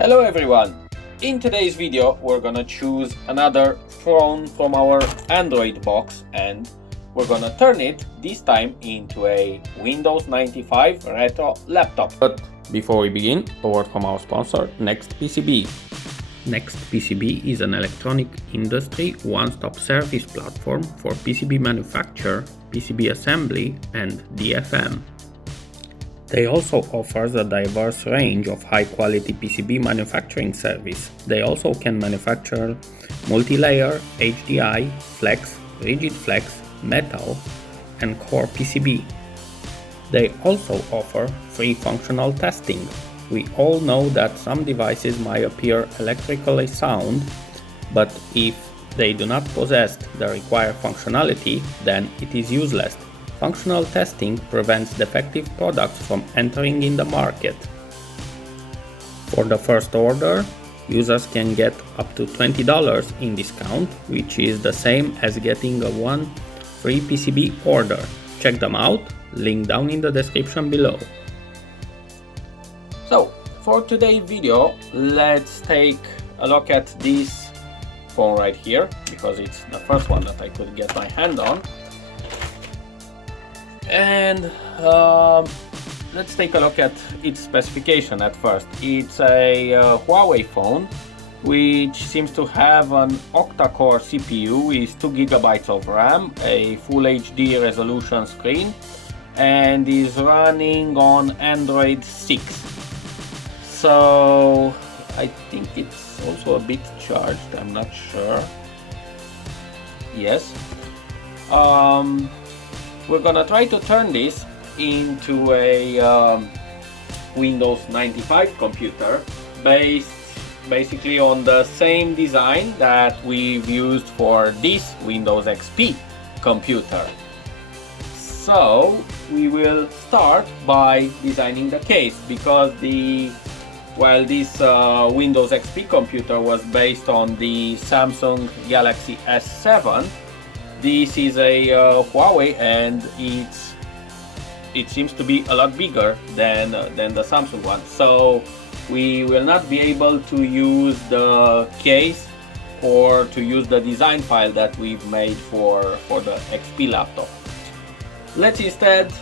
Hello everyone! In today's video we're gonna choose another phone from our Android box and we're gonna turn it this time into a Windows 95 retro laptop. But before we begin, a word from our sponsor, NextPCB. NextPCB is an electronic industry one-stop service platform for PCB manufacture, PCB assembly and DFM. They also offer a diverse range of high-quality PCB manufacturing service. They also can manufacture multi-layer, HDI, flex, rigid flex, metal, and core PCB. They also offer free functional testing. We all know that some devices might appear electrically sound, but if they do not possess the required functionality, then it is useless. Functional testing prevents defective products from entering in the market. For the first order, users can get up to $20 in discount, which is the same as getting one free PCB order. Check them out, link down in the description below. So, for today's video, let's take a look at this phone right here, because it's the first one that I could get my hand on. And let's take a look at its specification at first. It's a Huawei phone which seems to have an octa-core CPU with 2 GB of RAM, a Full HD resolution screen, and is running on Android 6. So I think it's also a bit charged, I'm not sure. Yes. We're gonna try to turn this into a Windows 95 computer based basically on the same design that we've used for this Windows XP computer. So we will start by designing the case, because while this Windows XP computer was based on the Samsung Galaxy S7, this is a Huawei, and it seems to be a lot bigger than the Samsung one. So we will not be able to use the case or to use the design file that we've made for the XP laptop. Let's instead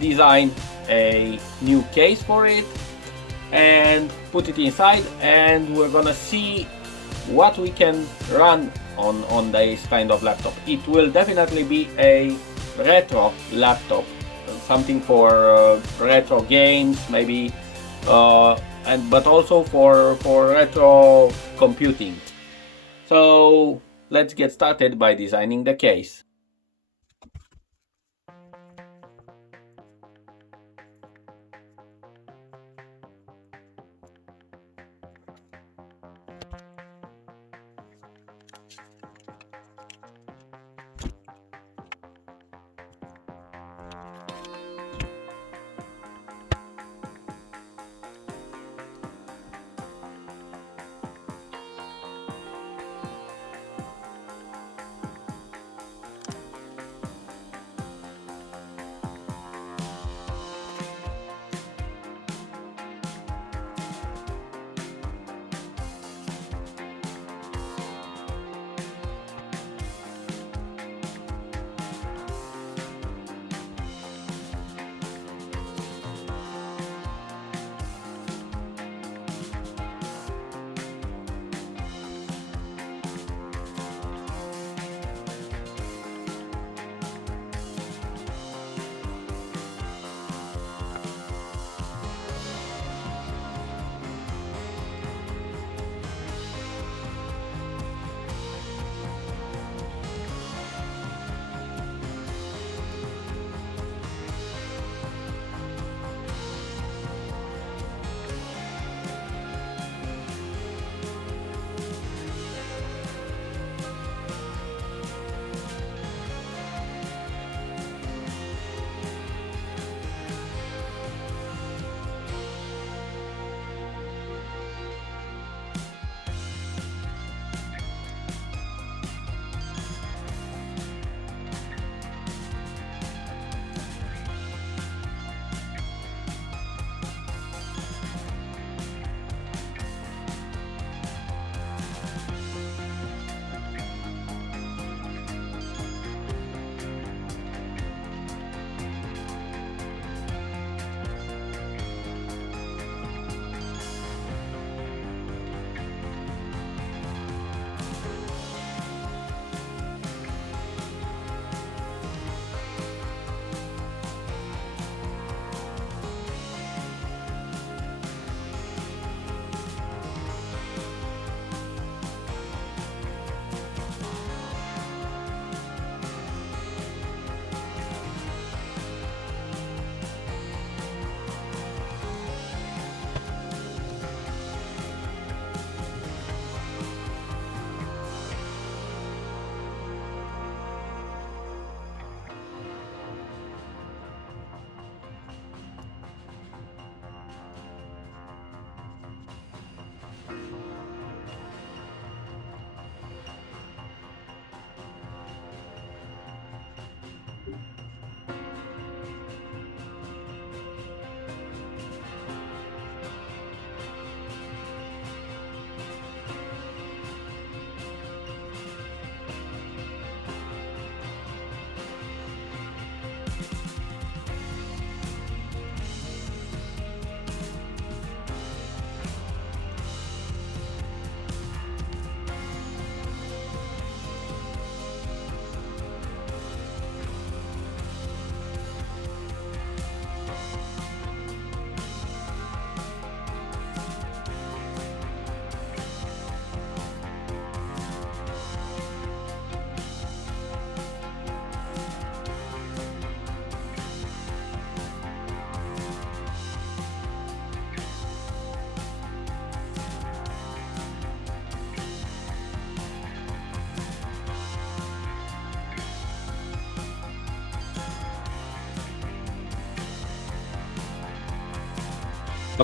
design a new case for it and put it inside, and we're gonna see what we can run on this kind of laptop. It will definitely be a retro laptop, something for retro games maybe, but also for retro computing. So let's get started by designing the case.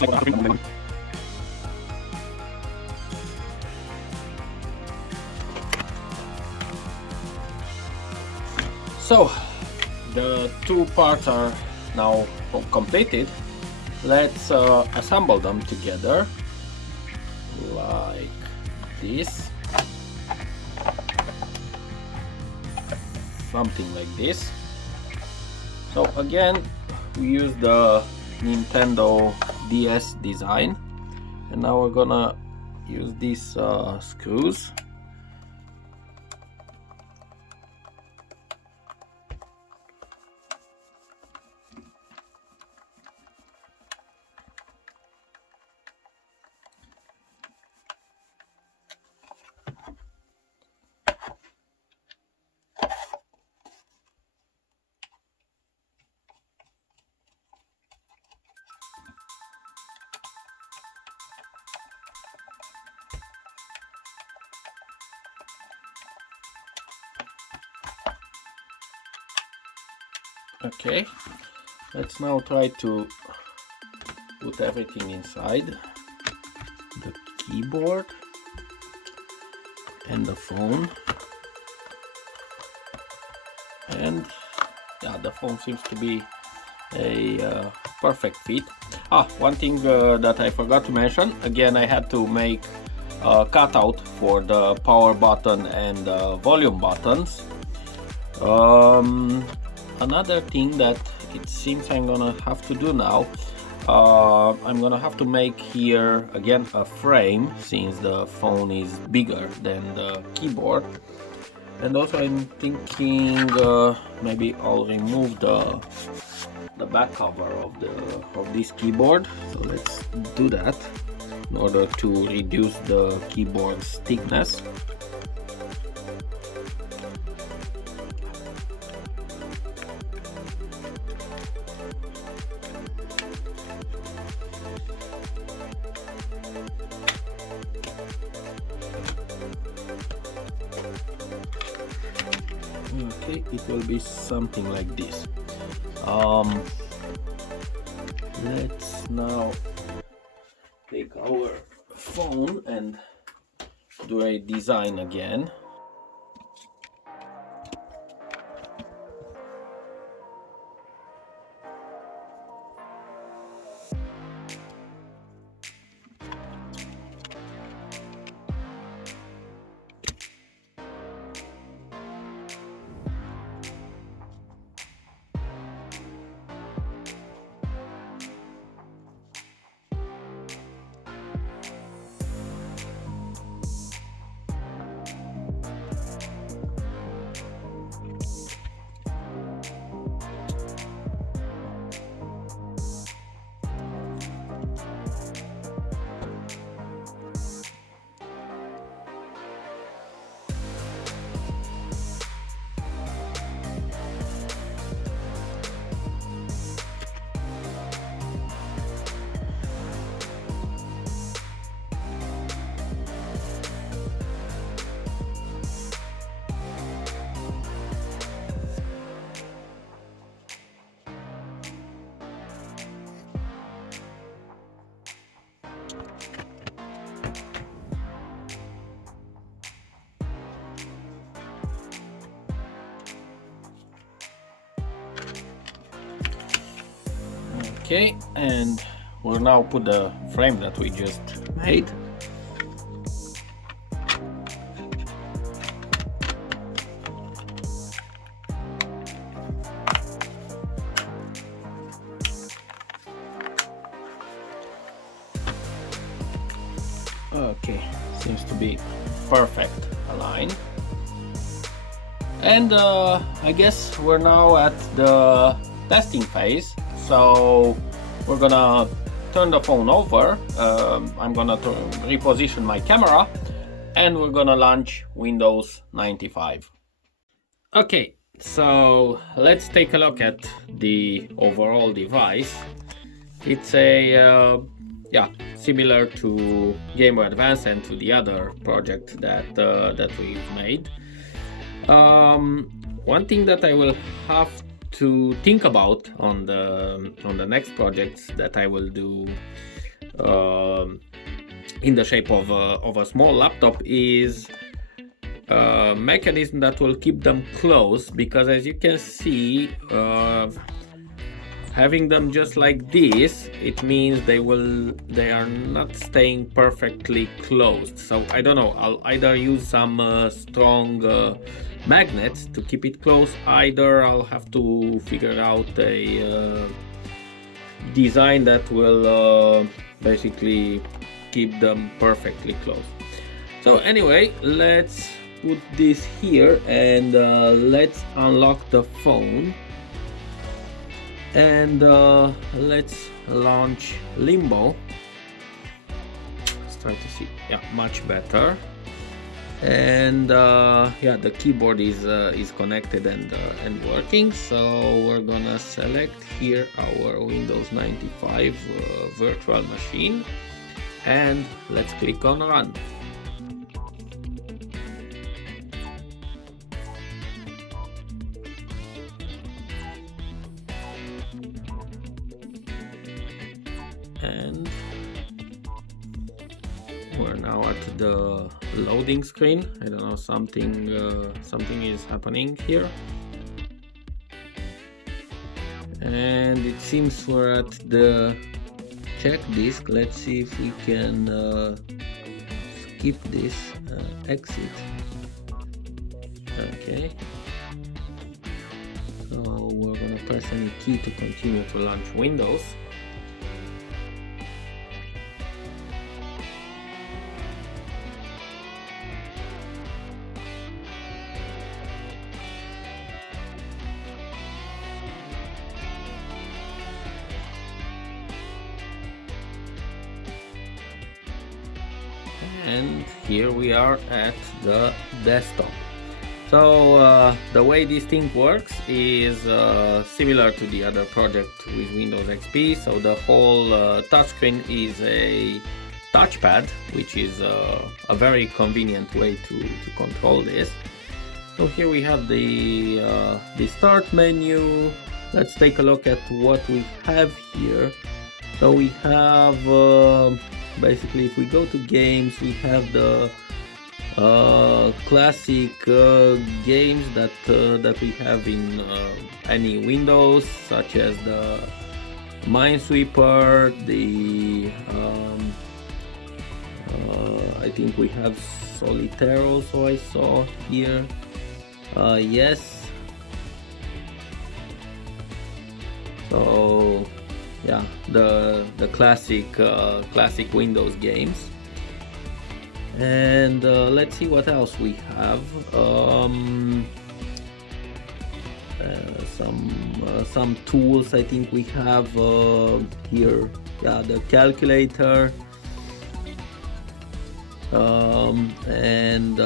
So the two parts are now completed. Let's assemble them together like this, something like this. So again, we use the Nintendo DS design, and now we're gonna use these screws. Okay, let's now try to put everything inside: the keyboard and the phone. And yeah, the phone seems to be a perfect fit. One thing that I forgot to mention, again, I had to make a cutout for the power button and the volume buttons. Another thing that it seems I'm gonna have to do now, I'm gonna have to make here again a frame, since the phone is bigger than the keyboard. And also I'm thinking maybe I'll remove the back cover of this keyboard. So let's do that in order to reduce the keyboard's thickness. Okay, it will be something like this. Let's now take our phone and do a design again. Okay, and we'll now put the frame that we just made. Okay, seems to be perfect aligned. And I guess we're now at the testing phase. So we're gonna turn the phone over. I'm gonna reposition my camera, and we're gonna launch Windows 95. Okay, so let's take a look at the overall device. It's a similar to Game Boy Advance and to the other project that we've made. One thing that I will have to think about on the next projects that I will do in the shape of a small laptop is a mechanism that will keep them closed, because as you can see, having them just like this, it means they are not staying perfectly closed. So I don't know, I'll either use some strong magnets to keep it closed, either I'll have to figure out a design that will basically keep them perfectly closed. So anyway, let's put this here and let's unlock the phone, and let's launch Limbo. Let's try to see, yeah, much better. And yeah, the keyboard is connected and working. So we're gonna select here our Windows 95 virtual machine, and let's click on run. And we're now at the loading screen. I don't know, something is happening here, and it seems we're at the check disk. Let's see if we can skip this exit. Okay, so we're gonna press any key to continue to launch Windows. And here we are at the desktop. So the way this thing works is similar to the other project with Windows XP. So the whole touchscreen is a touchpad, which is a very convenient way to control this. So here we have the start menu. Let's take a look at what we have here. So we have basically, if we go to games, we have the classic games that we have in any Windows, such as the Minesweeper, the I think we have Solitaire also, I saw here. Yes. So yeah, the classic Windows games. And let's see what else we have. Some tools I think we have here. Yeah, the calculator, and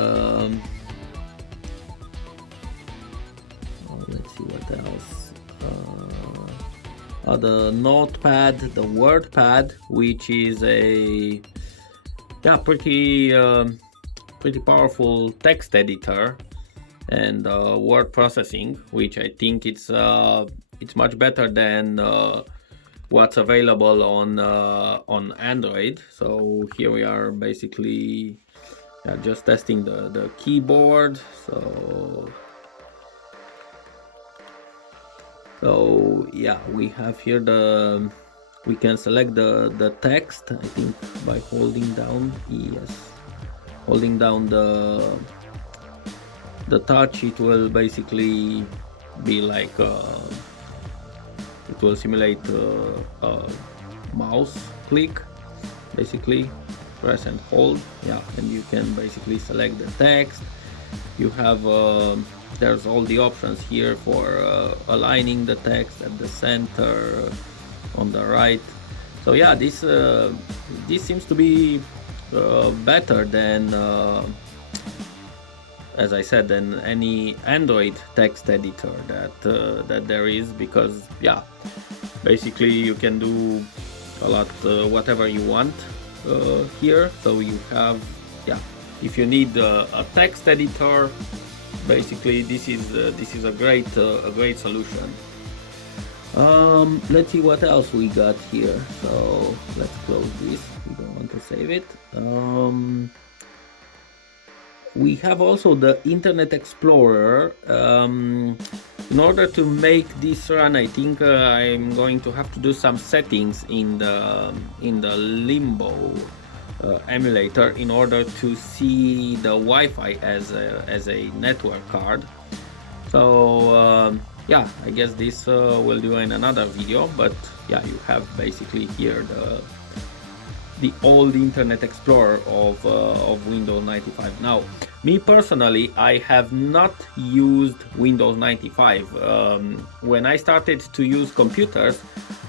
let's see what else. The Notepad, the WordPad, which is a pretty powerful text editor and word processing, which I think it's much better than what's available on Android. So here we are basically just testing the keyboard. So yeah, we have here we can select the text, I think, by holding down, holding down the touch. It will basically be like it will simulate a mouse click, basically press and hold, and you can basically select the text. You have there's all the options here for aligning the text at the center, on the right. So yeah, this seems to be better than as I said, than any Android text editor that there is, because basically you can do a lot whatever you want here. So you have if you need a text editor, basically this is a great solution. Let's see what else we got here. So let's close this. We don't want to save it. We have also the Internet Explorer. In order to make this run, I think I'm going to have to do some settings in the Limbo emulator in order to see the Wi-Fi as a network card. So yeah, I guess this will do in another video, but yeah, you have basically here the old Internet Explorer of Windows 95. Now, me personally, I have not used Windows 95. When I started to use computers,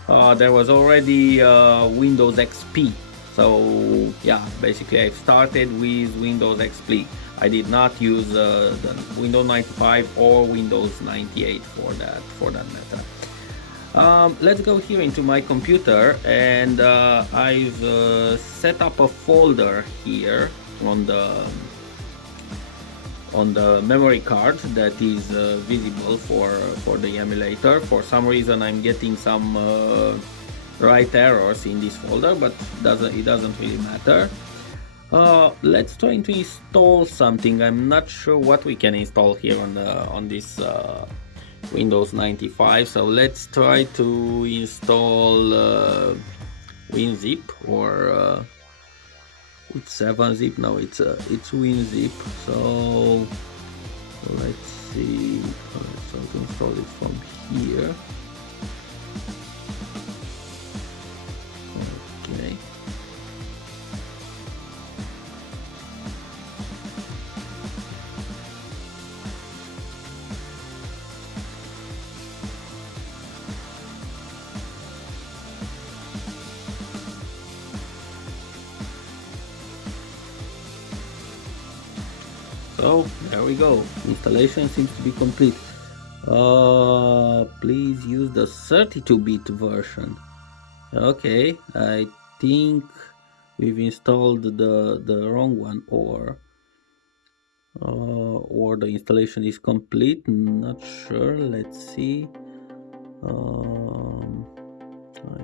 there was already Windows XP. So yeah, basically I started with Windows XP. I did not use the Windows 95 or Windows 98 for that matter. Let's go here into my computer, and I've set up a folder here on the memory card that is visible for the emulator. For some reason I'm getting some write errors in this folder, but it doesn't really matter. Let's try to install something. I'm not sure what we can install here on this Windows 95. So let's try to install Windzip, or it's 7-zip. No, it's Windzip. So let's see. Let's try to install it from here. Okay. So there we go. Installation seems to be complete. Please use the 32-bit version. Okay, I think we've installed the wrong one, or the installation is complete. Not sure. Let's see. I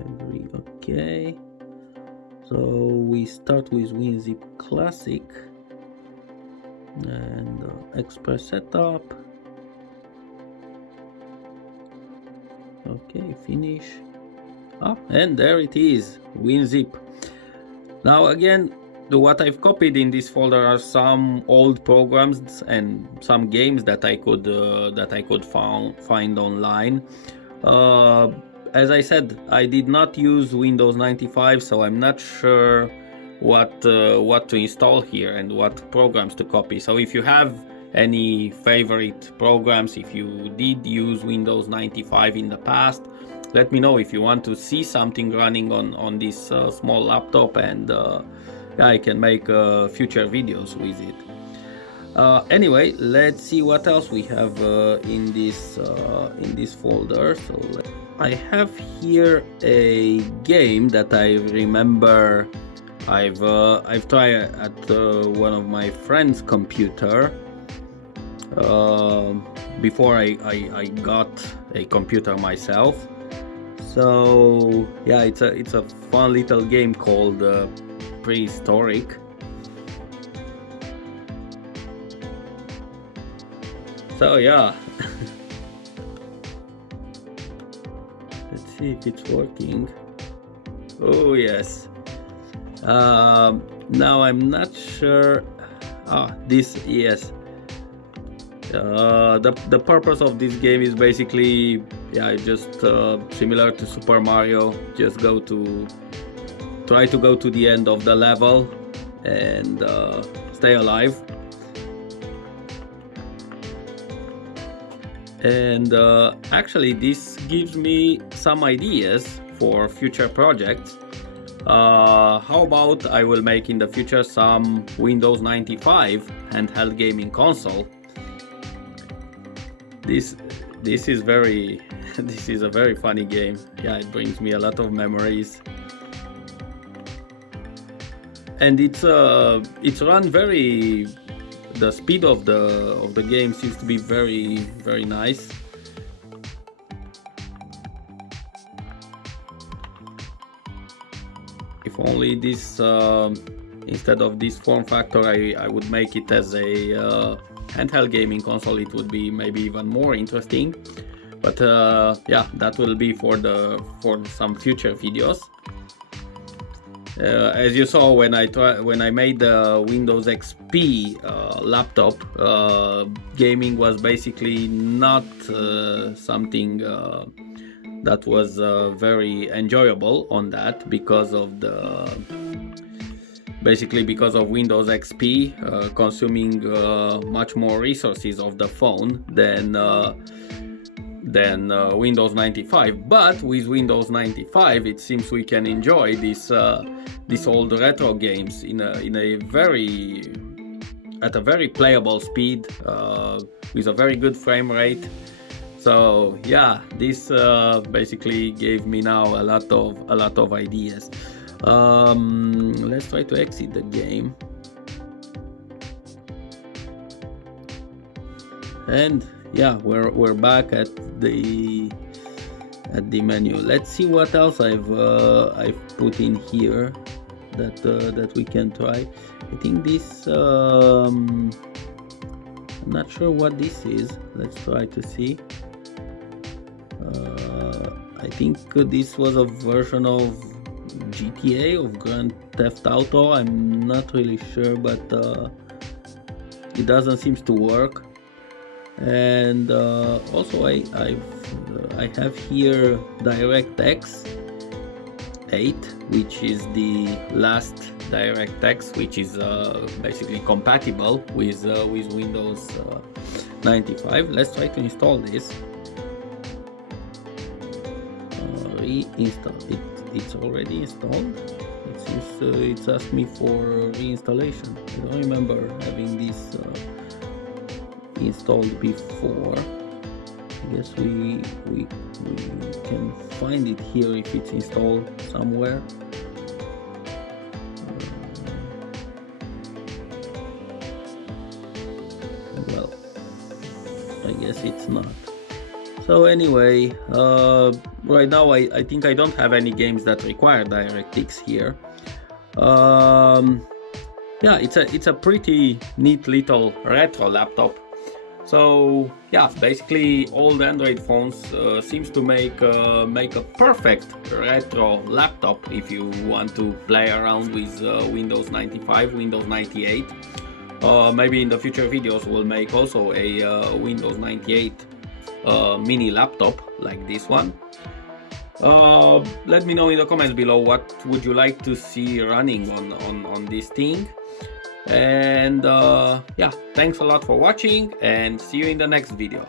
agree. Okay. So we start with Windzip Classic and Express Setup. Okay, finish. And there it is, Windzip. Now again, what I've copied in this folder are some old programs and some games that I could find online. As I said, I did not use Windows 95, so I'm not sure what to install here and what programs to copy. So if you have any favorite programs, if you did use Windows 95 in the past, let me know if you want to see something running on this small laptop, and I can make future videos with it. Anyway, let's see what else we have in this folder. So I have here a game that I remember I've tried at one of my friend's computer before I got a computer myself. So yeah, it's a fun little game called Prehistoric. So yeah, let's see if it's working. Oh yes. Now I'm not sure. Yes. The purpose of this game is basically, just similar to Super Mario. Just try to go to the end of the level and stay alive. And actually, this gives me some ideas for future projects. How about I will make in the future some Windows 95 handheld gaming console. This is this is a very funny game. Yeah, it brings me a lot of memories, and it's run very. The speed of the game seems to be very nice. actually this instead of this form factor, I would make it as a handheld gaming console. It would be maybe even more interesting, but yeah, that will be for some future videos. As you saw when I made the Windows XP laptop, gaming was basically not something that was very enjoyable on that because of because of Windows XP consuming much more resources of the phone than Windows 95. But with Windows 95, it seems we can enjoy these old retro games at a very playable speed with a very good frame rate. So yeah, this basically gave me now a lot of ideas. Let's try to exit the game. And yeah, we're back at the menu. Let's see what else I've put in here that we can try. I think this I'm not sure what this is. Let's try to see. I think this was a version of GTA, of Grand Theft Auto. I'm not really sure, but it doesn't seem to work. And also I have here DirectX 8, which is the last DirectX which is basically compatible with Windows 95. Let's try to install this. Reinstall it. It's already installed. It seems it's asked me for reinstallation. I don't remember having this installed before. I guess we can find it here if it's installed somewhere. Well, I guess it's not. So anyway, right now I think I don't have any games that require DirectX here. Yeah, it's a pretty neat little retro laptop. So yeah, basically all the Android phones seems to make a perfect retro laptop if you want to play around with Windows 95, Windows 98. Maybe in the future videos we'll make also a Windows 98 mini laptop like this one. Let me know in the comments below what would you like to see running on this thing. And yeah, thanks a lot for watching, and see you in the next video.